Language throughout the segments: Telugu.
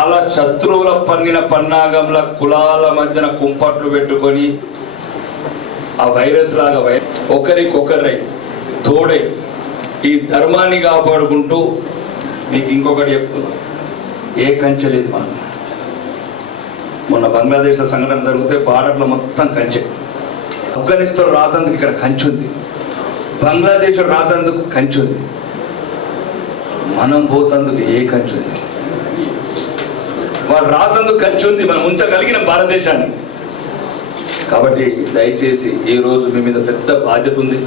అలా శత్రువుల పన్నిన పన్నాగంల కులాల మధ్యన కుంపట్లు పెట్టుకొని ఆ వైరస్ లాగా ఒకరికొకరై తోడై ఈ ధర్మాన్ని కాపాడుకుంటూ మీకు ఇంకొకటి చెప్తున్నా, ఏ కంచె లేదు మనం. మొన్న బంగ్లాదేశ్లో సంఘటన జరిగితే బార్డర్లో మొత్తం కంచె. ఆఫ్ఘనిస్తాన్ రాతందుకు ఇక్కడ కంచె ఉంది, బంగ్లాదేశ్ రాతందుకు కంచె ఉంది, మనం పోతందుకు ఏ కంచె ఉంది? వాడు రాతందుకు కంచె ఉంది, మనం ఉంచగలిగిన భారతదేశాన్ని. కాబట్టి దయచేసి ఈరోజు మీ మీద పెద్ద బాధ్యత ఉంది.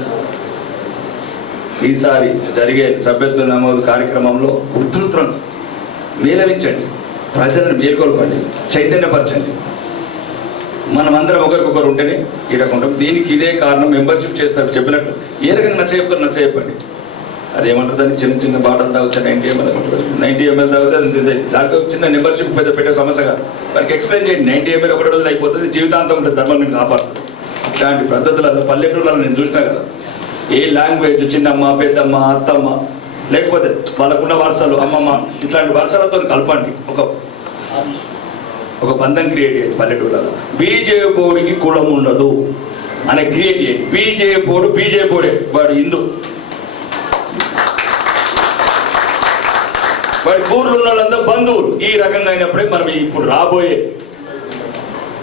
ఈసారి జరిగే సభ్యత్వ నమోదు కార్యక్రమంలో ఉధృతం మేళవించండి, ప్రజలను మేల్కొల్పండి, చైతన్యపరచండి. మనమందరం ఒకరికొకరు ఉంటేనే ఈ రకం ఉంటాం. దీనికి ఇదే కారణం. మెంబర్షిప్ చేస్తారు చెప్పినట్టు ఏ రకంగా నచ్చ చెప్పండి. అదేమంటారు, దాన్ని చిన్న చిన్న బాటలు తాగుతా 90 ml తాగుతుంది. దాంట్లో చిన్న మెంబర్షిప్ పెద్ద పెట్టే సమస్య కాదు. మనకి ఎక్స్ప్లెయిన్ చేయండి. 90 ml ఒకటి రోజులు అయిపోతుంది, జీవితాంతం ఉంటుంది, ధర్మాన్ని కాపాడుతుంది. ఇట్లాంటి పద్ధతులలో పల్లెటూళ్ళలో నేను చూసినా కదా, ఏ లాంగ్వేజ్ చిన్నమ్మ పెద్దమ్మ అత్తమ్మ లేకపోతే వాళ్ళకున్న వరుసలు అమ్మమ్మ ఇట్లాంటి వరుసలతో కలపండి. ఒక బంధం క్రియేట్ చేయండి పల్లెటూళ్ళలో. బీజేపీకి కులం ఉండదు అని క్రియేట్ చేయండి. బీజేపీడే, వాడు హిందూ, వాడి ఊర్లో ఉన్న వాళ్ళందరూ బంధువులు. ఈ రకంగా అయినప్పుడే మనం ఇప్పుడు రాబోయే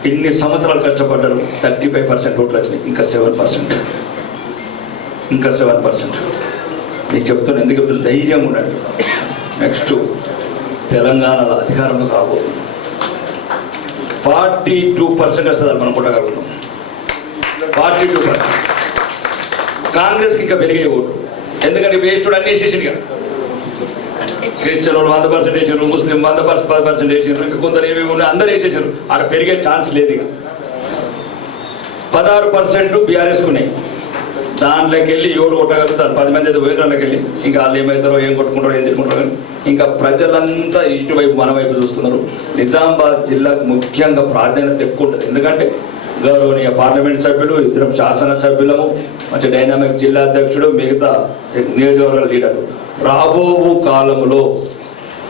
ఇన్ని సంవత్సరాలు కష్టపడ్డారు, 35% ఓట్లు వచ్చినాయి, ఇంకా 7%. నీకు చెప్తాను, ఎందుకు చెప్తాను, ధైర్యం ఉండండి. నెక్స్ట్ తెలంగాణలో అధికారంలో రాబోతుంది. 42% వస్తుంది మనం పుట్టగలుగుతాం. 42%. కాంగ్రెస్కి ఇంకా పెరిగే ఓటు, ఎందుకంటే వేస్ట్ అన్ని వేసేసింది కదా. క్రిస్టియన్ వాళ్ళు 100% వేసారు, ముస్లిం 100% వేసారు, ఇంకా కొందరు ఏమేమి ఉన్నాయి అందరూ వేసేసారు. ఆడ పెరిగే ఛాన్స్ లేదు. ఇక 16% బీఆర్ఎస్కు ఉన్నాయి. దాంట్లోకి వెళ్ళి 7 కొట్టగలుగుతారు. 10 మంది అయితే వేరేళ్ళకి వెళ్ళి ఇంకా వాళ్ళు ఏమవుతారో, ఏం కొట్టుకుంటారో, ఏం తిట్టుకుంటారో. కానీ ఇంకా ప్రజలంతా ఇటువైపు మన వైపు చూస్తున్నారు. నిజామాబాద్ జిల్లాకు ముఖ్యంగా ప్రాధాన్యత ఎక్కువ ఉంటుంది. ఎందుకంటే గౌరవనీయ పార్లమెంట్ సభ్యులు, ఇద్దరు శాసనసభ్యులము, మంచి డైనామిక్ జిల్లా అధ్యక్షుడు, మిగతా నియోజకవర్గ లీడర్లు. రాబో కాలంలో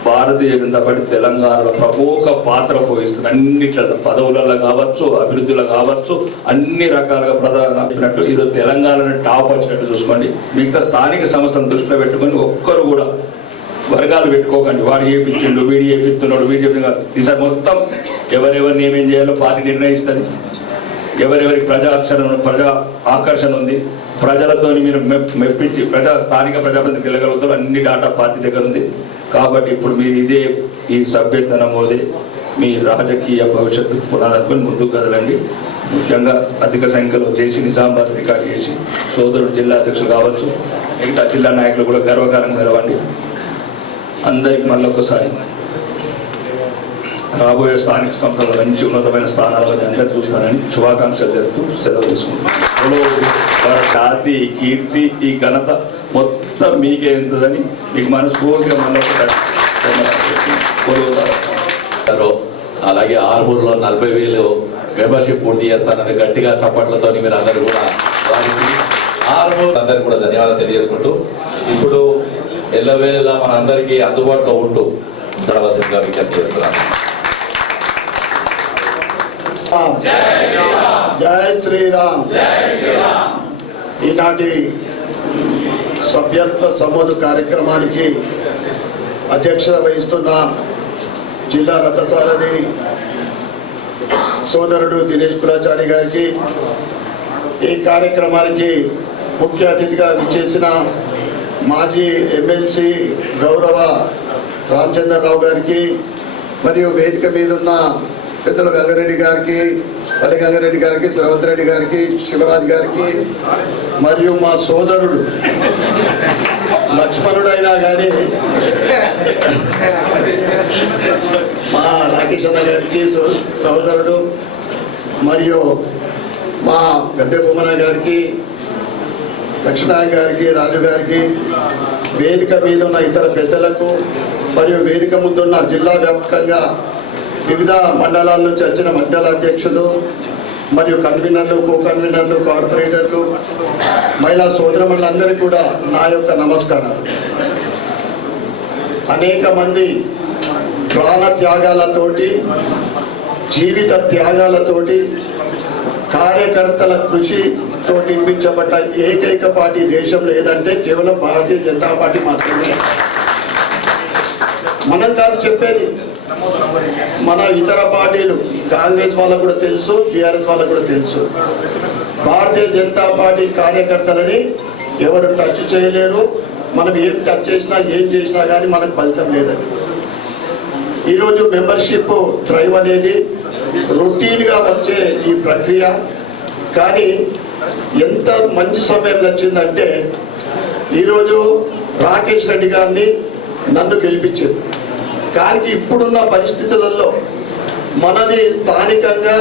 భారతీయ జనతా పార్టీ తెలంగాణలో ప్రముఖ పాత్ర పోయిస్తుంది. అన్నిట్లలో పదవులలో కావచ్చు, అభివృద్ధిలో కావచ్చు, అన్ని రకాలుగా ప్రధానంగా చెప్పినట్టు ఈరోజు తెలంగాణను టాప్ వచ్చినట్టు చూసుకోండి. మిగతా స్థానిక సంస్థలను దృష్టిలో పెట్టుకొని ఒక్కరు కూడా వర్గాలు పెట్టుకోకండి. వాడు ఏపిచ్చిండు, వీడు ఏపిస్తున్నాడు, వీడు చెప్పిన ఈసారి మొత్తం ఎవరెవరిని ఏమేం చేయాలో పార్టీ నిర్ణయిస్తుంది. ఎవరెవరికి ప్రజా ఆకర్షణ ఉంది, ప్రజలతో మీరు మెప్పించి స్థానిక ప్రజాప్రతినిధులు గెలగలుగుతారు. అన్ని డాటా పార్టీ దగ్గర ఉంది. కాబట్టి ఇప్పుడు మీరు ఇదే ఈ సభ్యత నమోదే మీ రాజకీయ భవిష్యత్తు పునాదనుకొని ముందుకు కదలండి. ముఖ్యంగా అధిక సంఖ్యలో చేసి నిజామాబాద్ రికార్డు చేసి సోదరుడు జిల్లా అధ్యక్షులు కావచ్చు, మిగతా జిల్లా నాయకులు కూడా గర్వకారంగా నిలవండి. అందరికి మళ్ళొకసారి రాబోయే స్థానిక సంస్థల మంచి ఉన్నతమైన స్థానాల్లో అందరూ చూస్తానని శుభాకాంక్షలు చెప్తూ సెలవు తీసుకుంటాను. ఖ్యాతి, కీర్తి, ఈ ఘనత మొత్తం మీకే ఉంటుందని మీకు మనస్ఫూర్తిగా మళ్ళొకసారి. అలాగే ఆర్మూర్లో 40,000 మెంబర్షిప్ పూర్తి చేస్తానని గట్టిగా చప్పట్లతో మీరు అందరూ కూడా వారికి ఆర్మూర్ అందరికీ కూడా ధన్యవాదాలు తెలియజేసుకుంటూ ఇప్పుడు ఎల్లవేళలా మనందరికీ అందుబాటులో ఉంటూ ఉండవలసిందిగా విజ్ఞప్తి చేస్తున్నాను. జై శ్రీరామ్. ఈనాటి సభ్యత్వ సమోదు కార్యక్రమానికి అధ్యక్షత వహిస్తున్న జిల్లా రథసారథి సోదరుడు దినేష్ కులాచారి గారికి, ఈ కార్యక్రమానికి ముఖ్య అతిథిగా విచ్చేసిన మాజీ ఎమ్మెల్సీ గౌరవ రామచంద్రరావు గారికి, మరియు వేదిక మీద ఉన్న పెద్దలు గంగారెడ్డి గారికి, పల్లి గంగారెడ్డి గారికి, శ్రవంత్ రెడ్డి గారికి, శివరాజ్ గారికి, మరియు మా సోదరుడు లక్ష్మణుడు అయినా కానీ మా రాకేష్ అన్న గారికి సోదరుడు, మరియు మా గద్దె బొమ్మన గారికి, లక్ష్మణ్ గారికి, రాజు గారికి, వేదిక మీద ఉన్న ఇతర పెద్దలకు, మరియు వేదిక ముందున్న జిల్లా వ్యాప్తంగా వివిధ మండలాల నుంచి వచ్చిన మండల అధ్యక్షులు మరియు కన్వీనర్లు, కో కన్వీనర్లు, కార్పొరేటర్లు, మహిళా సోదరులందరికీ కూడా నా యొక్క నమస్కారాలు. అనేక మంది ప్రాణ త్యాగాలతోటి, జీవిత త్యాగాలతోటి, కార్యకర్తల కృషితో నిర్మించబడ్డ ఏకైక పార్టీ దేశంలో ఏదంటే కేవలం భారతీయ జనతా పార్టీ మాత్రమే. మనం కాదు చెప్పేది, మన ఇతర పార్టీలు, కాంగ్రెస్ వాళ్ళకు కూడా తెలుసు, టీఆర్ఎస్ వాళ్ళకు కూడా తెలుసు. భారతీయ జనతా పార్టీ కార్యకర్తలని ఎవరు టచ్ చేయలేరు. మనం ఏం టచ్ చేసినా ఏం చేసినా కానీ మనకు ఫలితం లేదని. ఈరోజు మెంబర్షిప్ డ్రైవ్ అనేది రొటీన్గా వచ్చే ఈ ప్రక్రియ. కానీ ఎంత మంచి సమయం వచ్చిందంటే ఈరోజు రాకేష్ రెడ్డి గారిని నన్ను గెలిపించారు. కానీ ఇప్పుడున్న పరిస్థితులలో మనది స్థానికంగా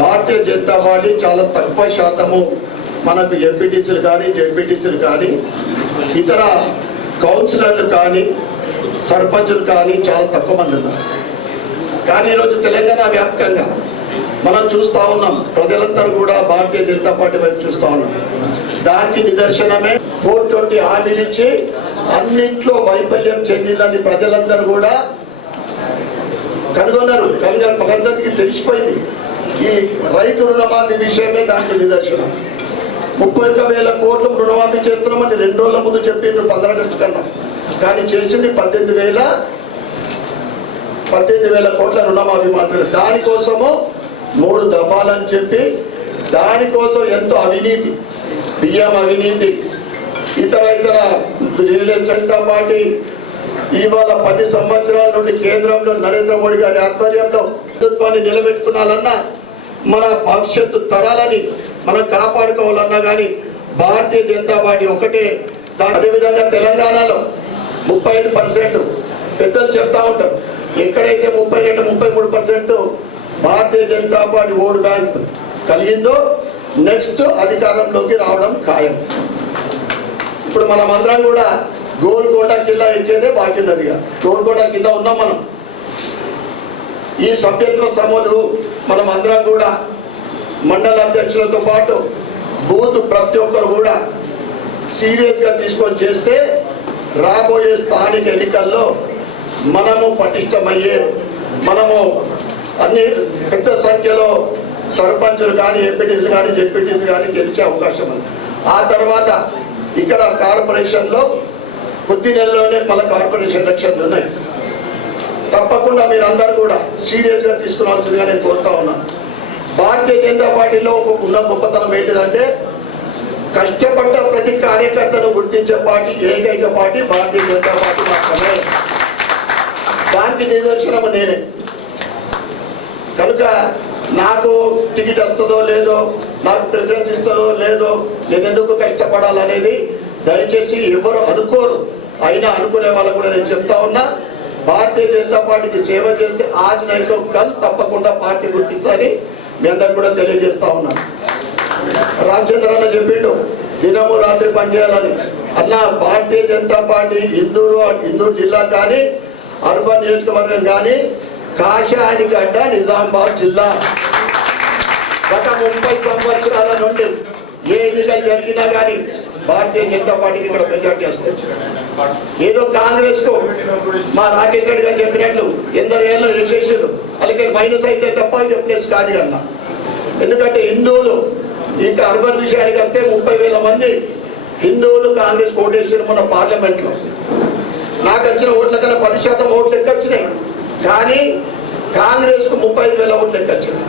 భారతీయ జనతా పార్టీ చాలా తక్కువ శాతము మనకు ఎంపీటీసీలు కానీ జెడ్పీటీసీలు కానీ ఇతర కౌన్సిలర్లు కానీ సర్పంచులు కానీ చాలా తక్కువ మంది ఉన్నారు. కానీ ఈరోజు తెలంగాణ వ్యాప్తంగా మనం చూస్తూ ఉన్నాం, ప్రజలందరూ కూడా భారతీయ జనతా పార్టీ వైపు చూస్తూ ఉన్నాం. దానికి నిదర్శనమే 420 హామీలు ఇచ్చి అన్నింట్లో వైఫల్యం చెందిందని ప్రజలందరూ కూడా కనుగొన్నారు. మనందరికీ తెలిసిపోయింది. ఈ రైతు రుణమాఫీ విషయమే దానికి నిదర్శనం. 31,000 కోట్లు రుణమాఫీ చేస్తున్నామని 2 రోజుల ముందు చెప్పిండ్రు 15 ఆగస్టు కన్నా. కానీ చేసింది 18,000 కోట్ల రుణమాఫీ మాత్రమే. దానికోసము 3 దఫాలని చెప్పి దానికోసం ఎంతో అవినీతి, బియ్యం అవినీతి, ఇతర జనతా పార్టీ ఇవాళ 10 సంవత్సరాల నుండి కేంద్రంలో నరేంద్ర మోడీ గారి ఆధ్వర్యంలో ప్రభుత్వాన్ని నిలబెట్టుకున్నాలన్నా, మన భవిష్యత్తు తరాలని మనం కాపాడుకోవాలన్నా కానీ భారతీయ జనతా పార్టీ ఒకటే. అదేవిధంగా తెలంగాణలో 35% పెద్దలు చెప్తా ఉంటారు, ఎక్కడైతే 32-33% Bharatiya Janata party vote bank కలిగిందో నెక్స్ట్ అధికారంలోకి రావడం ఖాయం. ఇప్పుడు మనం అందరం కూడా గోల్కొండ కిల్లా ఎక్కేదే బాకీ ఉన్నదిగా. గోల్కొండ కింద ఉన్నాం మనం. ఈ సభ్యత్వ సమూహం మనం అందరం కూడా మండల అధ్యక్షులతో పాటు బూత్ ప్రతి ఒక్కరు కూడా సీరియస్గా తీసుకొని చేస్తే రాబోయే స్థానిక ఎన్నికల్లో మనము పటిష్టమయ్యే, మనము అన్ని పెద్ద సంఖ్యలో సర్పంచులు కానీ ఎంపీటీసీలు కానీ జెడ్పీటీసీలు కానీ గెలిచే అవకాశం ఉంది. ఆ తర్వాత ఇక్కడ కార్పొరేషన్లో కొద్ది నెలలోనే మళ్ళీ కార్పొరేషన్ ఎలక్షన్లు ఉన్నాయి. తప్పకుండా మీరందరూ కూడా సీరియస్గా తీసుకోవాల్సిందిగా నేను కోరుతా ఉన్నాను. భారతీయ జనతా పార్టీలో ఉన్న గొప్పతనం ఏంటిదంటే కష్టపడ్డ ప్రతి కార్యకర్తను గుర్తించే పార్టీ ఏకైక పార్టీ భారతీయ జనతా పార్టీ మాత్రమే. దానికి నిదర్శనము నేనే. కనుక నాకు టికెట్ వస్తుందో లేదో, నాకు ప్రిఫరెన్స్ ఇస్తుందో లేదో, నేను ఎందుకు కష్టపడాలనేది దయచేసి ఎవరు అనుకోరు. అయినా అనుకునే వాళ్ళకు కూడా నేను చెప్తా ఉన్నా, భారతీయ జనతా పార్టీకి సేవ చేస్తే ఆజ్ నైతో కల్ తప్పకుండా పార్టీ గుర్తిస్తారని మీ అందరికి కూడా తెలియజేస్తా ఉన్నాను. రామచంద్ర అన్న చెప్పిండు దినము రాత్రి పనిచేయాలని. అన్న భారతీయ జనతా పార్టీ ఇందూరు జిల్లా కానీ అర్బన్ నియోజకవర్గం కానీ కాషాయానికి అడ్డ నిజామాబాద్ జిల్లా. గత 30 సంవత్సరాల నుండి ఏ ఎన్నికలు జరిగినా కానీ భారతీయ జనతా పార్టీకి ఇక్కడ మెజార్టీ వస్తుంది. ఏదో కాంగ్రెస్ కు మా రాకేష్ రెడ్డి గారు చెప్పినట్లు ఎందరు ఏళ్ళు వేసేసారు, అలాగే మైనస్ అయితే తప్ప ప్లేస్ కాదు కన్నా. ఎందుకంటే హిందువులు ఇంకా అర్బన్ విషయానికి వస్తే 30,000 మంది హిందువులు కాంగ్రెస్ ఓటేసారు మన పార్లమెంట్లో. నాకు వచ్చిన ఓట్ల కన్నా 10% ఓట్లు ఎక్కొచ్చినాయి. కానీ కాంగ్రెస్కు 35,000 ఓట్లు ఎక్కొచ్చినాయి.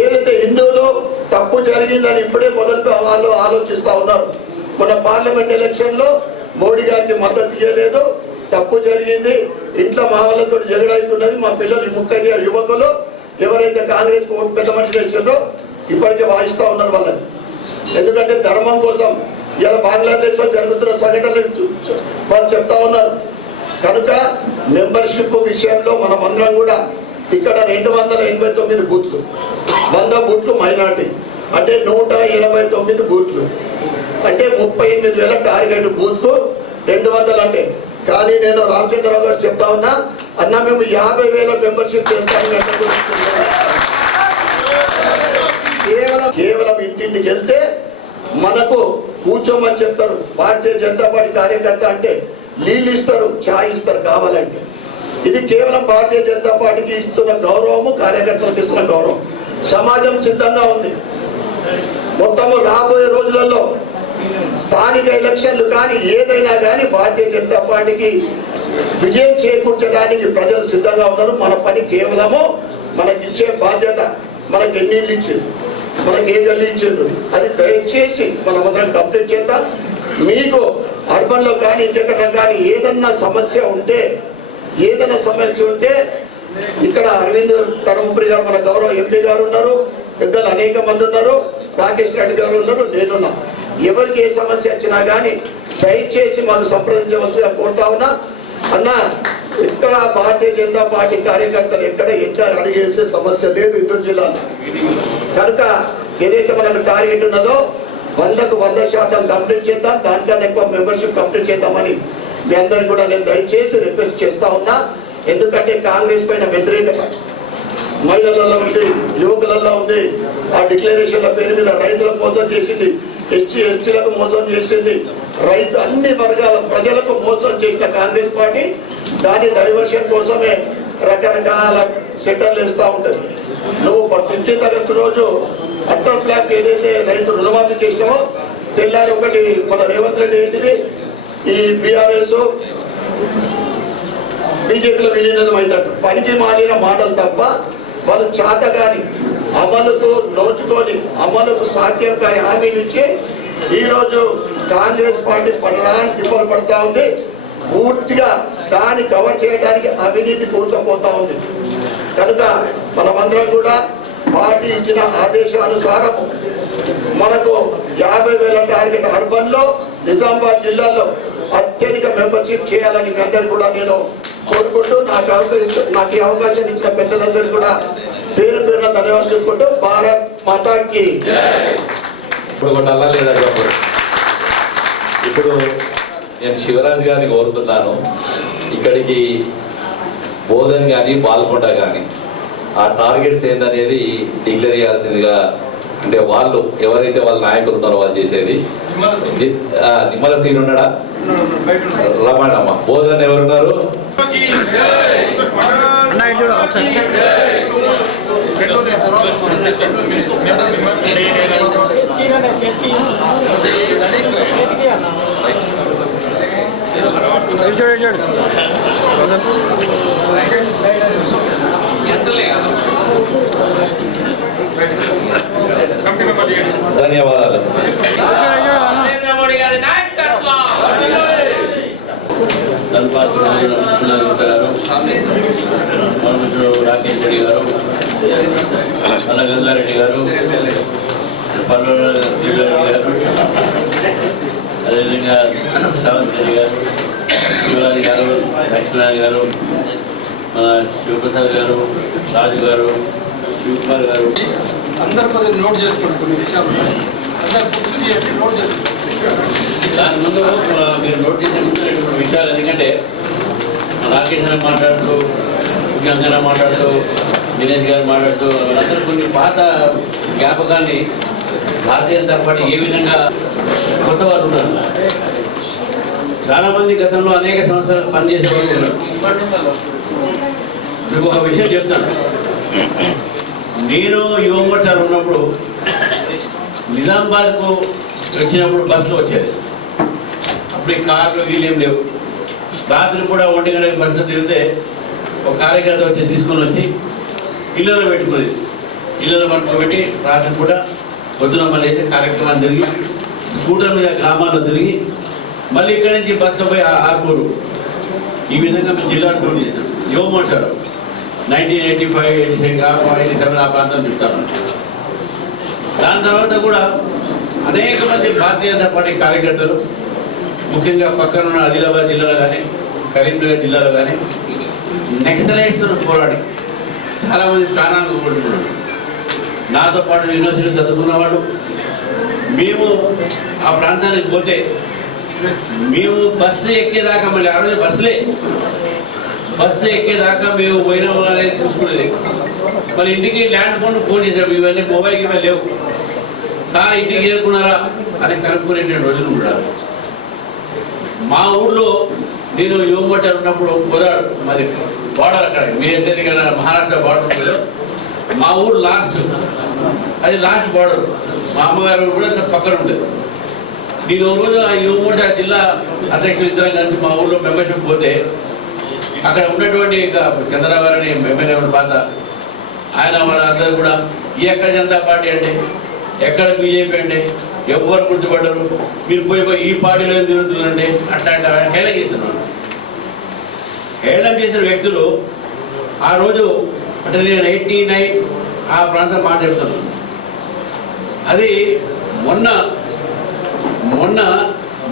ఏదైతే హిందువులు తప్పు జరిగిందని ఇప్పుడే మొదలు వాళ్ళు ఆలోచిస్తూ ఉన్నారు. మన పార్లమెంట్ ఎలక్షన్లో మోడీ గారికి మద్దతు ఇవ్వలేదు, తప్పు జరిగింది, ఇంట్లో మా వాళ్ళతో జగడవుతున్నది, మా పిల్లలు ముఖ్యంగా యువకులు ఎవరైతే కాంగ్రెస్కి ఓటు పెద్ద మనుషులు వేసారో ఇప్పటికే వాయిస్తూ ఉన్నారు వాళ్ళని. ఎందుకంటే ధర్మం కోసం ఇలా బంగ్లాదేశ్లో జరుగుతున్న సంఘటనలు వాళ్ళు చెప్తా ఉన్నారు. కనుక మెంబర్షిప్ విషయంలో మనం అందరం కూడా ఇక్కడ 289 బూత్లు, 100 బూట్లు మైనార్టీ, అంటే 189 బూట్లు, అంటే 38,000 టార్గెట్ బూత్కు 200 అంటే. కానీ నేను రామచంద్రరావు గారు చెప్తా ఉన్నా, అన్న మేము 50,000 మెంబర్షిప్ చేస్తామని కేవలం ఇంటింటికి వెళ్తే మనకు కూర్చోమని చెప్తారు. భారతీయ జనతా పార్టీ కార్యకర్త అంటే నీళ్ళు ఇస్తారు, ఛాయ్ ఇస్తారు కావాలంటే. ఇది కేవలం భారతీయ జనతా పార్టీకి ఇస్తున్న గౌరవము, కార్యకర్తలకు ఇస్తున్న గౌరవం. సమాజం సిద్ధంగా ఉంది. మొత్తము రాబోయే రోజులలో స్థానిక ఎలక్షన్లు కానీ ఏదైనా కానీ భారతీయ జనతా పార్టీకి విజయం చేకూర్చడానికి ప్రజలు సిద్ధంగా ఉన్నారు. మన పని కేవలము మనకిచ్చే బాధ్యత, మనకి ఎన్ని ఇళ్ళు ఇచ్చింది, మనకి ఏ గల్లి ఇచ్చిండ్రు, అది దయచేసి మనమందరం కంప్లీట్ చేద్దాం. మీకు అర్బన్లో కానీ ఇంకెక్కడ కానీ ఏదన్నా సమస్య ఉంటే ఇక్కడ అరవింద్ ధర్మపురి గారు, మన గౌరవ ఎంపీ గారు ఉన్నారు, పెద్దలు అనేక మంది ఉన్నారు, రాకేష్ రెడ్డి గారు ఉన్నారు, నేనున్నా. ఎవరికి ఏ సమస్య వచ్చినా కానీ దయచేసి మాకు సంప్రదించవలసిగా కోరుతా ఉన్నా. అన్న, ఇక్కడ భారతీయ జనతా పార్టీ కార్యకర్తలు ఎక్కడ ఎంత అడిగేసే సమస్య లేదు ఇందూరు జిల్లాలో. కనుక ఏదైతే మనకు టార్గెట్ ఉన్నదో 100కు 100% కంప్లీట్ చేద్దాం. దానికన్నా ఎక్కువ మెంబర్షిప్ కంప్లీట్ చేద్దామని మీ అందరికీ కూడా నేను దయచేసి రిక్వెస్ట్ చేస్తా ఉన్నా. ఎందుకంటే కాంగ్రెస్ పైన వ్యతిరేకత మహిళలలో ఉంది, యువకులలో ఉంది. ఆ డిక్లరేషన్ల పేరు మీద రైతులకు మోసం చేసింది, ఎస్సీ ఎస్టీలకు మోసం చేసింది, అన్ని వర్గాల ప్రజలకు మోసం చేసిన కాంగ్రెస్ పార్టీ దాని డైవర్షన్ కోసమే రకరకాల సెటర్లు వేస్తూ ఉంటుంది. నువ్వు 15 ఆగస్టు రోజు అటల్ బ్లాక్ ఏదైతే రైతు రుణమాఫీ చేసామో తెల్లారి ఒకటి మన రేవంత్ రెడ్డి ఏంటిది ఈ బీఆర్ఎస్ బీజేపీలో విలీనం అవుతాడు. పనికి మాలిన మాటలు తప్ప వాళ్ళు చాతగాని అమలుకు నోచుకొని అమలుకు సాధ్యం కాని హామీలు ఇచ్చి ఈరోజు కాంగ్రెస్ పార్టీ పడడానికి తిప్పలు పడతా ఉంది. పూర్తిగా దాన్ని కవర్ చేయడానికి అవినీతి కూరుకుపోతా ఉంది. కనుక మనమందరం కూడా పార్టీ ఇచ్చిన ఆదేశానుసారం మనకు 50,000 టార్గెట్ అర్బన్లో నిజామాబాద్ జిల్లాలో అత్యధిక మెంబర్షిప్ చేయాలని మీ అందరికీ కూడా నేను కోరుకుంటూ నాకు ఈ అవకాశం ఇచ్చిన పెద్దలందరూ కూడా పేరు పేరున ధన్యవాదాలు చెప్పుకుంటూ భారత్ మాతాకి ఇప్పుడు నేను శివరాజ్ గారిని కోరుతున్నాను, ఇక్కడికి బోధన్ కానీ పాల్గొండ కానీ ఆ టార్గెట్స్ ఏందనేది డిక్లేర్ చేయాల్సిందిగా, అంటే వాళ్ళు ఎవరైతే వాళ్ళ నాయకులు ఉన్నారో వాళ్ళు చేసేది. నిమ్మల సీన్ ఉన్నాడా, రమణమ్మ, బోధన్ ఎవరున్నారు, ధన్యవాదాలు. రాకేష్ రెడ్డి గారు, గంగారెడ్డి గారు, పర్వరెడ్డి గారు, అదేవిధంగా శ్రావంత్ రెడ్డి గారు, శివరాజు గారు, లక్ష్మీనారాయణ గారు, మన శివప్రసాద్ గారు, రాజు గారు, శివకుమార్ గారు, అందరు కొద్దిగా నోట్ చేసుకోండి. కొన్ని విషయాలు అందరు బుక్స్ నోట్ చేసుకోండి. దాని ముందు మీరు నోట్ చేసే ముందు 2 విషయాలు. ఎందుకంటే రాకేష్ గారు మాట్లాడుతూ, గంగన్న మాట్లాడుతూ, దినేష్ గారు మాట్లాడుతూ, వాళ్ళందరూ కొన్ని పాత జ్ఞాపకాన్ని భారతీయ జనతా పార్టీ ఏ విధంగా కొత్త వాళ్ళు ఉన్నారు. చాలామంది గతంలో అనేక సంవత్సరాలు పనిచేసే వాళ్ళు ఉన్నారు. మీకు ఒక విషయం చెప్తాను. నేను యువమోర్చాలు ఉన్నప్పుడు నిజామాబాద్కు వచ్చినప్పుడు బస్సులో వచ్చేది. అప్పుడు ఈ కార్లు వీళ్ళు ఏం లేవు. రాత్రి కూడా 1 గంటకి బస్సులో తిరిగితే ఒక కార్యకర్త వచ్చి తీసుకొని వచ్చి ఇళ్ళలో పెట్టుకునేది. ఇళ్ళలో పట్టుకోబెట్టి రాత్రి కూడా పొద్దున మళ్ళీ వేసే కార్యక్రమాన్ని తిరిగి స్కూటర్ మీద గ్రామాల్లో తిరిగి మళ్ళీ ఇక్కడి నుంచి బస్సులో పోయి ఆర్కూరు, ఈ విధంగా మేము జిల్లా టూర్ చేసాం. యువమోర్చాలు 1985, 87 ఆ ప్రాంతం చెప్తాను. దాని తర్వాత కూడా అనేక మంది భారతీయ జనతా పార్టీ కార్యకర్తలు, ముఖ్యంగా పక్కన ఉన్న ఆదిలాబాద్ జిల్లాలో కానీ కరీంనగర్ జిల్లాలో కానీ నక్సలైట్స్ పోరాడి చాలామంది ప్రాణాలు కోల్పోతున్నారు. నాతో పాటు యూనివర్సిటీలో చదువుకున్న వాళ్ళు, మేము ఆ ప్రాంతానికి పోతే మేము బస్సు ఎక్కేదాకా, మళ్ళీ ఆ రోజు బస్సు ఎక్కేదాకా మేము పోయిన అనేది చూసుకునేది. మరి ఇంటికి ల్యాండ్ ఫోన్ చేసాము. ఇవన్నీ మొబైల్కి ఇవన్నీ లేవు. సార్ ఇంటికి చేరుకున్నారా అని కనుక్కునే రోజులు ఉండాలి. మా ఊళ్ళో నేను యువమోర్చా ఉన్నప్పుడు కోదాడు మరి బార్డర్ అక్కడ మీ అంటే ఇక్కడ మహారాష్ట్ర బార్డర్ ఉంటుంది. మా ఊరు లాస్ట్, అది లాస్ట్ బార్డర్. మా అమ్మగారు కూడా పక్కన ఉండేది. నేను ఒక రోజు ఆ యువమోర్చా జిల్లా అధ్యక్షులు ఇద్దరం కలిసి మా ఊళ్ళో మెంబర్షిప్ పోతే అక్కడ ఉన్నటువంటి చంద్రరావు గారిని ఎమ్మెల్యే పాత ఆయన వాళ్ళందరూ కూడా ఎక్కడ జనతా పార్టీ అండి, ఎక్కడ బీజేపీ అండి, ఎవరు గుర్తుపడ్డారు, మీరు పోయి ఈ పార్టీలో తిరుగుతున్నారండి అట్లా హేళన చేస్తున్నారు. హేళన చేసిన వ్యక్తులు ఆ రోజు అంటే నేను 89 ఆ ప్రాంతం మాట చెప్తాను. అది మొన్న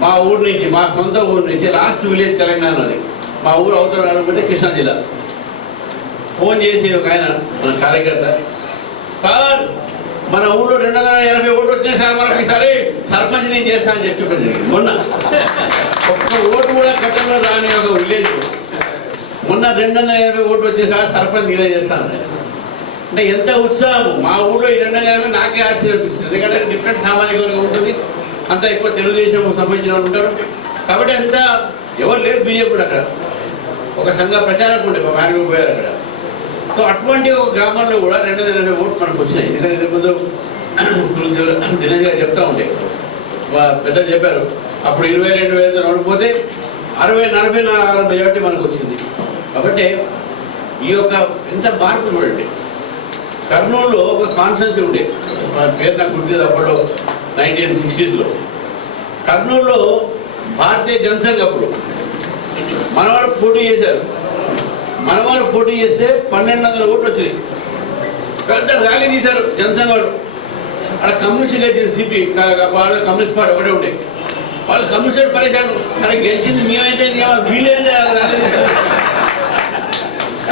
మా ఊరు నుంచి, మా సొంత ఊరు నుంచి లాస్ట్ విలేజ్ తెలంగాణది, మా ఊరు అవతల అనుకుంటే కృష్ణా జిల్లా. ఫోన్ చేసి ఒక ఆయన మన కార్యకర్త, సార్ మన ఊళ్ళో 280 ఓట్లు వచ్చినాయి సార్, మనకి ఈసారి సర్పంచ్ నేను చేస్తా అని చెప్పి మొన్న ఒక్క ఓటు కూడా కట్టంలో రాని ఒక విలేజ్ మొన్న 280 ఓట్లు వచ్చే సార్ సర్పంచ్ నేనే చేస్తాను అంటే ఎంత ఉత్సాహం. మా ఊళ్ళో ఈ 280 నాకే ఆశ్చర్యపిస్తుంది. ఎందుకంటే డిఫరెంట్ సామాజిక వర్గం ఉంటుంది, అంతా ఎక్కువ తెలుగుదేశం సంబంధించిన వాళ్ళు ఉంటారు కాబట్టి అంత ఎవరు లేరు బీజేపీ అక్కడ. ఒక సంఘ ప్రచారకు ఉండే మా మేనగా పోయారు అక్కడ. సో అటువంటి ఒక గ్రామంలో కూడా 280 ఓట్లు మనకు వచ్చినాయి. ఎందుకంటే ఇంతకుముందు దినేష్ గారు చెప్తా ఉండే, పెద్దలు చెప్పారు అప్పుడు 22,000 ఓడిపోతే 60-40 మెజార్టీ మనకు వచ్చింది. కాబట్టి ఈ యొక్క ఎంత మార్పు చూడండి. కర్నూలులో ఒక కాన్ఫరెన్స్ ఉండే, పేరు నాకు గుర్తుంది, అప్పట్లో 1960s కర్నూలులో భారతీయ జనసంఘ్ అప్పుడు మనవాళ్ళు పోటీ చేశారు. మనవాళ్ళు పోటీ చేస్తే 1,200 ఓట్లు వచ్చినాయి. పెద్ద ర్యాలీ తీశారు జనసంఘ వాళ్ళు. అక్కడ కమ్యూనిస్ట్ గెలిచింది సిపి, వాళ్ళు కమ్యూనిస్ట్ పార్టీ ఒకటే ఉండే. వాళ్ళు కమ్యూనిస్ట్ పరిచారు, అక్కడ గెలిచింది మేమైతే వీళ్ళైతే ర్యాలీ తీశారు.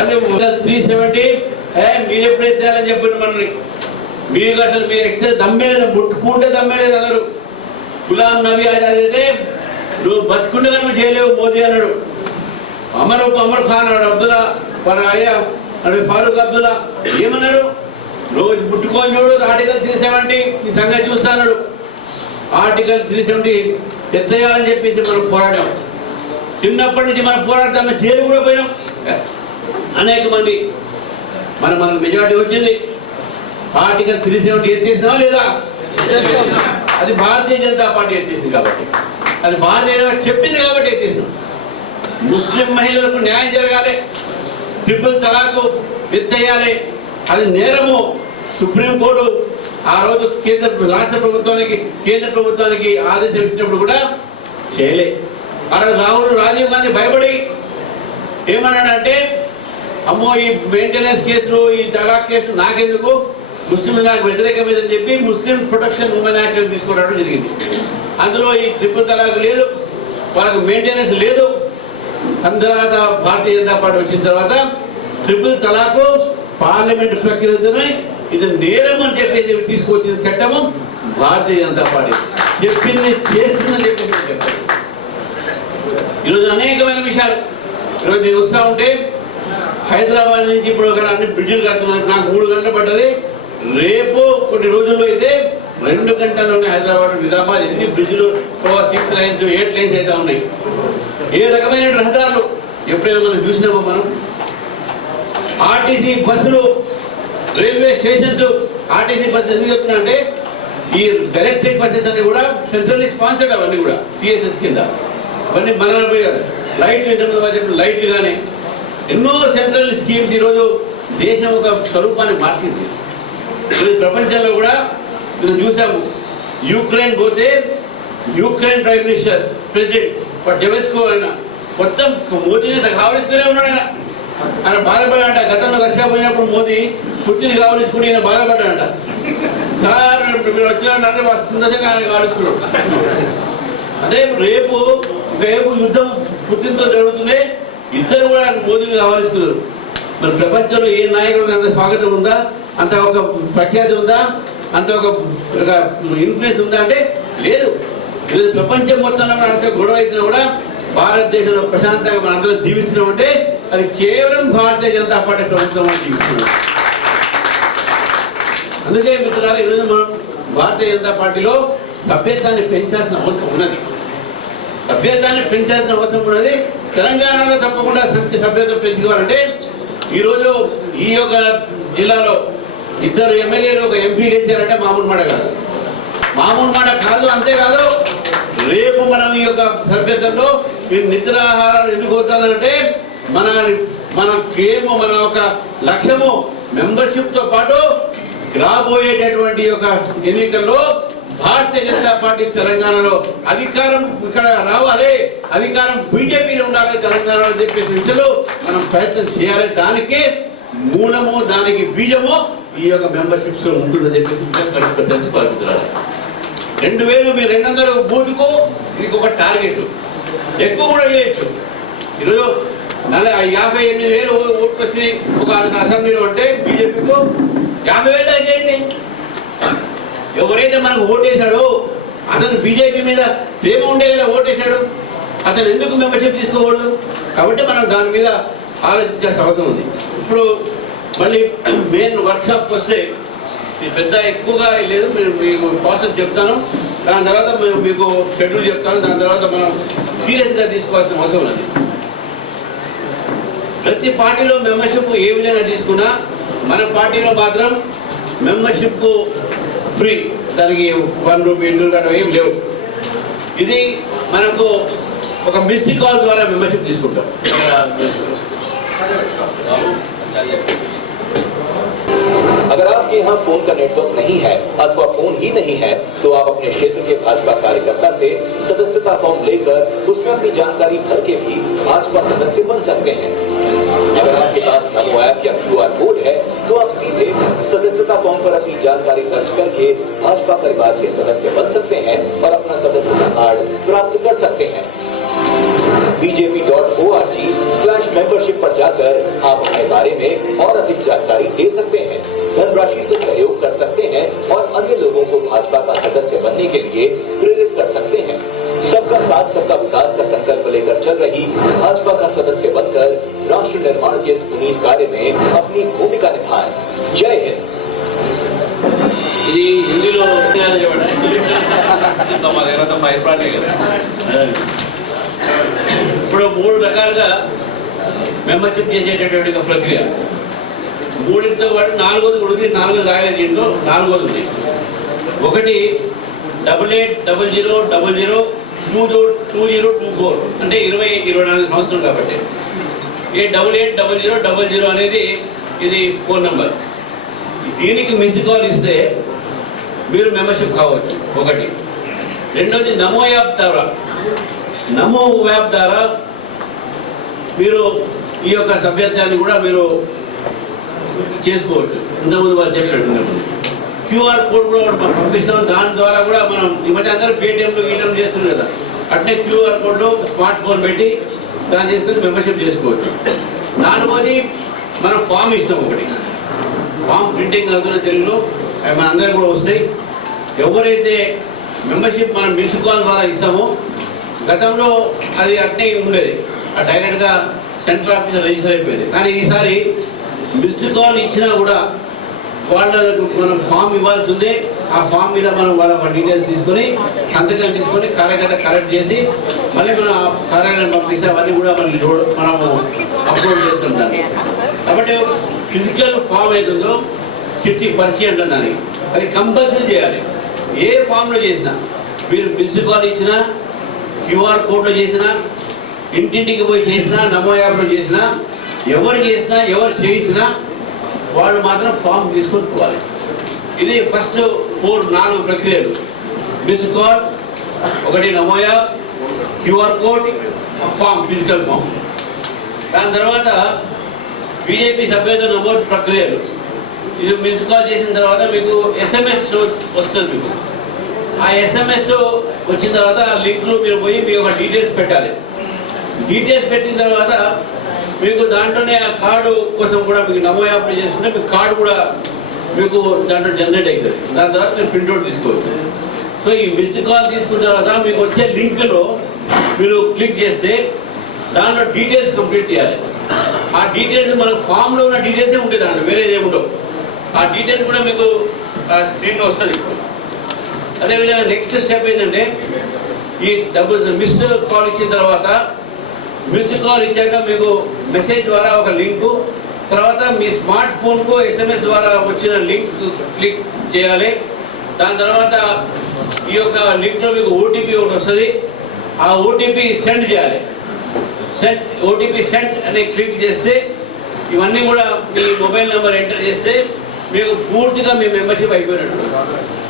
అంటే 370 మీరు ఎప్పుడైతే అని చెప్పారు మనల్ని, మీరు అసలు మీరు ఎక్కితే దమ్మేలేదు, ముట్టుకుంటే దమ్మేలేదు అన్నారు. గులాం నబీ ఆజాద్ అయితే నువ్వు బతుకుండగా నువ్వు చేయలేవు మోదీ అన్నాడు. అమర్ ఖాన్ అన్నాడు, అబ్దుల్లా మన అయ్యా అంటే ఫారూక్ అబ్దుల్లా ఏమన్నారు, నువ్వు ముట్టుకొని చూడు ఆర్టికల్ 370 నీ సంగతి చూస్తా అన్నాడు. ఆర్టికల్ 370 ఎత్తేయాలని చెప్పేసి మనం పోరాటం. చిన్నప్పటి నుంచి మనం పోరాటం, జైలు కూడా పోయినాం అనేక మంది. మనకు మెజారిటీ వచ్చింది. ఆర్టికల్ 370 ఎత్తేసినా లేదా, అది భారతీయ జనతా పార్టీ ఎత్తేసింది కాబట్టి, అది భారతీయ జనతా చెప్పింది కాబట్టి ఎత్తేసినాం. ముస్లిం మహిళలకు న్యాయం జరగాలి, ట్రిపుల్ తలాకు ఎత్తేయాలి, అది నేరము. సుప్రీంకోర్టు ఆ రోజు రాష్ట్ర ప్రభుత్వానికి ఆదేశం ఇచ్చినప్పుడు కూడా చేయలే. ఆ రోజు రాజీవ్ గాంధీ భయపడి ఏమన్నాడంటే, అమ్మో ఈ మెయింటెనెన్స్ కేసులు, ఈ తలాక్ కేసులు నాకెందుకు, ముస్లింలు నాకు వ్యతిరేకమైందని చెప్పి ముస్లిం ప్రొటెక్షన్ ఉమెన్ యాక్ట్ తీసుకోవడం జరిగింది. అందులో ఈ ట్రిపుల్ తలాక్ లేదు, వాళ్ళకు మెయింటెనెన్స్ లేదు. తర్వాత భారతీయ జనతా పార్టీ వచ్చిన తర్వాత ట్రిపుల్ తలాకు పార్లమెంట్ ప్రక్రియతోనే ఇది నేరం అని చెప్పేసి తీసుకొచ్చిన చట్టము భారతీయ జనతా పార్టీ చెప్పింది చేస్తుందని చెప్పేసి చెప్తారు. ఈరోజు అనేకమైన విషయాలు. ఈరోజు నేను వస్తూ ఉంటే హైదరాబాద్ నుంచి ఇప్పుడు అన్ని బ్రిడ్జిలు కడుతున్నారు. నాకు 3 గంటలు పడ్డది. రేపు కొన్ని రోజుల్లో అయితే 2 గంటల్లోనే హైదరాబాద్ నిజామాబాద్ ఎన్ని బ్రిడ్జిలు 6 లైన్స్ 8 లైన్స్ అయితే ఉన్నాయి. ఏ రకమైన రహదారులు ఎప్పుడైనా మనం చూసినామో మనం. ఆర్టీసీ బస్సులు, రైల్వే స్టేషన్స్, ఆర్టీసీ బస్సు ఎందుకు చెప్తున్నా అంటే ఈ డైరెక్టెడ్ బస్సెస్ అన్ని కూడా సెంట్రల్లీ స్పాన్సర్డ్, అవన్నీ కూడా సిఎస్ఎస్ కింద. అవన్నీ మన లైట్లు, ఇంతకుముందు చెప్పిన లైట్లు కానీ ఎన్నో సెంట్రల్ స్కీమ్స్ ఈరోజు దేశం ఒక స్వరూపాన్ని మార్చింది. ఈరోజు ప్రపంచంలో కూడా మనం చూసాము. యూక్రెయిన్ పోతే యూక్రెయిన్ ప్రైమ్ మినిస్టర్ ప్రెసిడెంట్ జెవెస్కో ఆయన మొత్తం మోదీని కావలిస్తూనే ఉన్నాడు. ఆయన బాధపడాడంట. గతంలో రష్యా పోయినప్పుడు మోదీ పుట్టిని కావలించుకుని ఈయన బాధపడ్డాడంట. సార్ మీరు వచ్చినారంటే సంతోషంగా ఆయన కావలిస్తున్నాడు. అదే రేపు యుద్ధం పుట్టినతో జరుగుతుంది, ఇద్దరు కూడా మోదీని కావలిస్తున్నారు. మరి ప్రపంచంలో ఏ నాయకుడికి అంత స్వాగతం ఉందా, అంత ఒక ప్రఖ్యాతి ఉందా, అంత ఒక ఇన్ఫ్లుయెన్స్ ఉందా అంటే లేదు. ఈరోజు ప్రపంచం మొత్తంలో అంత గొడవ అయినా కూడా భారతదేశంలో ప్రశాంతంగా మనం అందరం జీవిస్తున్నాం అంటే అది కేవలం భారతీయ జనతా పార్టీ ప్రభుత్వం జీవిస్తున్నాం. అందుకే మిత్రులారా, ఈరోజు మనం భారతీయ జనతా పార్టీలో సభ్యత్వాన్ని పెంచాల్సిన అవసరం ఉన్నది. తెలంగాణలో తప్పకుండా సభ్యత్వం పెంచుకోవాలంటే ఈరోజు ఈ యొక్క జిల్లాలో 2 ఎమ్మెల్యేలు ఒక ఎంపీ గెలిచారంటే మామూలు మాట కాదు, మామూలు మాట కాదు. అంతేకాదు రేపు మనం ఈ యొక్క సభ్యత్వంలో మీరు నిద్రాహారాలు ఎందుకు అవుతానంటే మన కేమో మన యొక్క లక్ష్యము మెంబర్షిప్తో పాటు రాబోయేటటువంటి యొక్క ఎన్నికల్లో భారతీయ జనతా పార్టీ తెలంగాణలో అధికారం ఇక్కడ రావాలి, అధికారం బీజేపీలో ఉండాలి తెలంగాణలో అని చెప్పేసి విషయంలో మనం ప్రయత్నం చేయాలి. దానికి మూలము దానికి బీజము ఈ యొక్క మెంబర్షిప్స్ ఉంటుందని చెప్పేసి తెలిసి పలుకుతున్నారు. 2000 మీరు 200 బూత్కు ఇది ఒక టార్గెట్, ఎక్కువ కూడా చేయొచ్చు. ఈరోజు 58,000 ఓట్లు వచ్చినాయి ఒక అసెంబ్లీలో అంటే బీజేపీకు 50,000 దాకా చేయండి. ఎవరైతే మనకు ఓటేశాడో అతను బీజేపీ మీద ప్రేమ ఉండే కదా ఓటేశాడు, అతను ఎందుకు మెంబర్షిప్ తీసుకోకూడదు? కాబట్టి మనం దాని మీద ఆలోచించాల్సిన అవసరం ఉంది. ఇప్పుడు మళ్ళీ మెయిన్ వర్క్షాప్కి వస్తే పెద్ద ఎక్కువగా లేదు, మీకు ప్రాసెస్ చెప్తాను, దాని తర్వాత మీకు షెడ్యూల్ చెప్తాను, దాని తర్వాత మనం సీరియస్గా తీసుకోవాల్సిన అవసరం ఉంది. ప్రతి పార్టీలో మెంబర్షిప్ ఏ విధంగా తీసుకున్నా మన పార్టీలో మాత్రం మెంబర్షిప్ ఫ్రీ, దానికి 1 రూపీ 2 రూపాయలు ఏం లేవు. ఇది మనకు ఒక మిస్డ్ కాల్ ద్వారా మెంబర్షిప్ తీసుకుంటాం. अगर आपके यहाँ फोन का नेटवर्क नहीं है अथवा फोन ही नहीं है तो आप अपने क्षेत्र के भाजपा कार्यकर्ता से सदस्यता फॉर्म लेकर उसमें अपनी जानकारी भर के भी भाजपा सदस्य बन सकते हैं। अगर आपके पास नमो ऐप या QR कोड है तो आप सीधे सदस्यता फॉर्म पर अपनी जानकारी दर्ज करके भाजपा परिवार के सदस्य बन सकते हैं और अपना सदस्यता कार्ड प्राप्त कर सकते हैं। bjp.org/membership पर जाकर आप अपने बारे में और अधिक जानकारी दे सकते हैं, धनराशि से सहयोग कर सकते हैं और अन्य लोगों को भाजपा का सदस्य बनने के लिए प्रेरित कर सकते हैं। सबका साथ सबका विकास का संकल्प लेकर चल रही भाजपा का सदस्य बनकर राष्ट्र निर्माण के इस पुनीत कार्य में अपनी भूमिका निभाएं। जय हिंद। ఇది హిందీలో ఇప్పుడు 3 రకాలుగా మెంబర్షిప్ చేసేటటువంటి ఒక ప్రక్రియ. 3తో పాటు 4వది కూడా ఉంది, 4వది రాయలేదు దీంట్లో, 4వది ఉంది. ఒకటి 8800002024 అంటే 20-24 సంవత్సరం కాబట్టి. ఈ 880000 అనేది ఇది ఫోన్ నెంబర్. దీనికి మిస్డ్ కాల్ ఇస్తే మీరు మెంబర్షిప్ కావచ్చు ఒకటి. రెండోది నమో యాప్ ద్వారా, నమో యాప్ ద్వారా మీరు ఈ యొక్క సభ్యత్వాన్ని కూడా మీరు చేసుకోవచ్చు. ఇంతకుముందు వాళ్ళు చెప్పినట్టు క్యూఆర్ కోడ్ కూడా మనం పంపిస్తాం, దాని ద్వారా కూడా మనం ఈ మధ్య అందరూ పేటిఎంలో గీటం చేస్తున్నాం కదా, అట్లే క్యూఆర్ కోడ్లో స్మార్ట్ ఫోన్ పెట్టి దాన్ని చేసుకొని మెంబర్షిప్ చేసుకోవచ్చు. 4వది మనం ఫామ్ ఇస్తాం ఒకటి, ఫామ్ ప్రింటింగ్ అవుతున్న తెలుగులో అవి మన అందరికీ కూడా వస్తాయి. ఎవరైతే మెంబర్షిప్ మనం మిస్డ్ కాల్ ద్వారా ఇస్తామో, గతంలో అది అట్నే ఉండేది, డైరెక్ట్గా సెంట్రల్ ఆఫీసర్ రిజిస్టర్ అయిపోయింది. కానీ ఈసారి మిస్డ్ కాల్ ఇచ్చినా కూడా వాళ్ళకు మనం ఫామ్ ఇవ్వాల్సి ఉంది. ఆ ఫామ్ మీద మనం వాళ్ళ డీటెయిల్స్ తీసుకొని సంతకం తీసుకొని కార్యకర్త కరెక్ట్ చేసి మళ్ళీ మనం కార్యాలయం పంపిస్తే అవన్నీ కూడా మనము అప్లోడ్ చేస్తుంటాం. కాబట్టి ఫిజికల్ ఫామ్ ఏదో చిట్టి పరిచయం అంటాం దానికి, అది కంపల్సరీ చేయాలి. ఏ ఫామ్లో చేసినా, మీరు మిస్డ్ కాల్ ఇచ్చినా, క్యూఆర్ కోడ్లో చేసినా, ఇంటింటికి పోయి చేసినా, నమో యాప్లో చేసినా, ఎవరు చేసినా ఎవరు చేయించినా వాళ్ళు మాత్రం ఫామ్ తీసుకొని పోవాలి. ఇది ఫస్ట్ 4 ప్రక్రియలు: మిస్డ్ కాల్, ఒకటి Namo app, QR code, form, physical form. దాని తర్వాత బీజేపీ సభ్యత్వ నమోదు ప్రక్రియలు. ఇది మిస్డ్ కాల్ చేసిన తర్వాత మీకు SMS వస్తుంది. మీకు ఆ SMS వచ్చిన తర్వాత ఆ లింక్లో మీరు పోయి మీ యొక్క డీటెయిల్స్ పెట్టాలి. డీటెయిల్స్ పెట్టిన తర్వాత మీకు దాంట్లోనే ఆ కార్డు కోసం కూడా మీకు నమో యాప్లో చేసుకుంటే మీకు కార్డు కూడా మీకు దాంట్లో జనరేట్ అవుతుంది. దాని తర్వాత మీరు ప్రింట్అవుట్ తీసుకోవచ్చు. సో ఈ మిస్డ్ కాల్ తీసుకున్న తర్వాత మీకు వచ్చే లింక్లో మీరు క్లిక్ చేస్తే దాంట్లో డీటెయిల్స్ కంప్లీట్ చేయాలి. ఆ డీటెయిల్స్ మనకు ఫామ్లో ఉన్న డీటెయిల్సే ఉంటుంది, దాంట్లో వేరేది ఏముండవు. ఆ డీటెయిల్స్ కూడా మీకు స్క్రీన్లో వస్తుంది. అదేవిధంగా నెక్స్ట్ స్టెప్ ఏంటంటే, ఈ మిస్డ్ కాల్ ఇచ్చిన తర్వాత మిస్డ్ కాల్ ఇచ్చాక మీకు మెసేజ్ ద్వారా ఒక లింకు, తర్వాత మీ స్మార్ట్ ఫోన్కు SMS ద్వారా వచ్చిన లింక్ క్లిక్ చేయాలి. దాని తర్వాత ఈ యొక్క లింక్లో మీకు OTP ఒకటి వస్తుంది. ఆ OTP సెండ్ చేయాలి. OTP సెండ్ అని క్లిక్ చేస్తే ఇవన్నీ కూడా మీ మొబైల్ నెంబర్ ఎంటర్ చేస్తే మీకు పూర్తిగా మీ మెంబర్షిప్ అయిపోయినట్టు.